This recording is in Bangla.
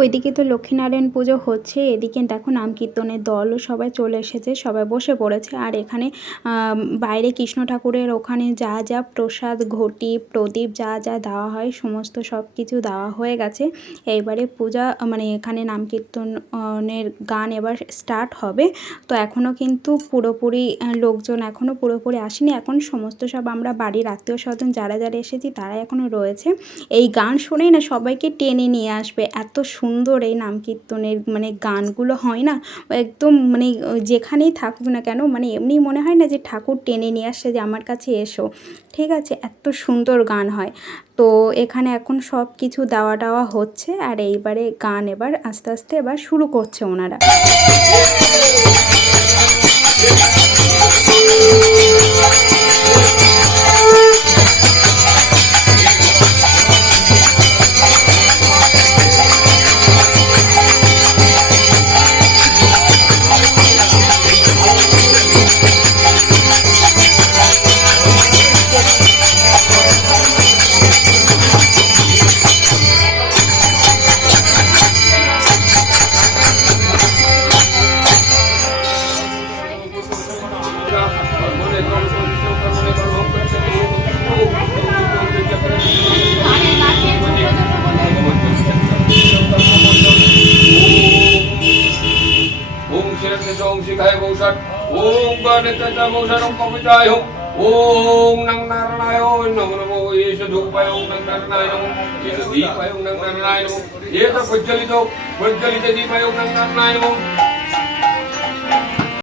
ওইদিকে তো লক্ষ্মীনারায়ণ পুজো হচ্ছে, এদিকে দেখো নাম কীর্তনের দলও সবাই চলে এসেছে, সবাই বসে পড়েছে। আর এখানে বাইরে কৃষ্ণ ঠাকুরের ওখানে যা যা প্রসাদ, ঘটি, প্রদীপ যা যা দেওয়া হয় সমস্ত সব কিছু দেওয়া হয়ে গেছে। এইবারে পূজা মানে এখানে নাম কীর্তনের গান এবার স্টার্ট হবে। তো এখনও কিন্তু পুরোপুরি লোকজন এখনও পুরোপুরি আসেনি, এখন সমস্ত সব আমরা বাড়ির আত্মীয় স্বজন যারা যারা এসেছি তারাই এখনও রয়েছে। এই গান শুনেই না সবাইকে টেনে নিয়ে আসবে, এত সুন্দর এই নাম কীর্তনের মানে গানগুলো হয় না, একদম মানে যেখানেই থাকুক না কেন মানে এমনি মনে হয় না যে ঠাকুর টেনে নিয়ে আসছে যে আমার কাছে এসো, ঠিক আছে, এত সুন্দর গান হয়। তো এখানে এখন সব কিছু দেওয়া টাওয়া হচ্ছে, আর এইবারে গান এবার আস্তে আস্তে এবার শুরু করছে ওনারা। ओम नंग नारायण नमो नमो ये धूपाय ओम नंग नारायण नमो ये दीपाय ओम नंग नारायण नमो ये तो प्रज्वलित दीपाय ओम नंग नारायण नमो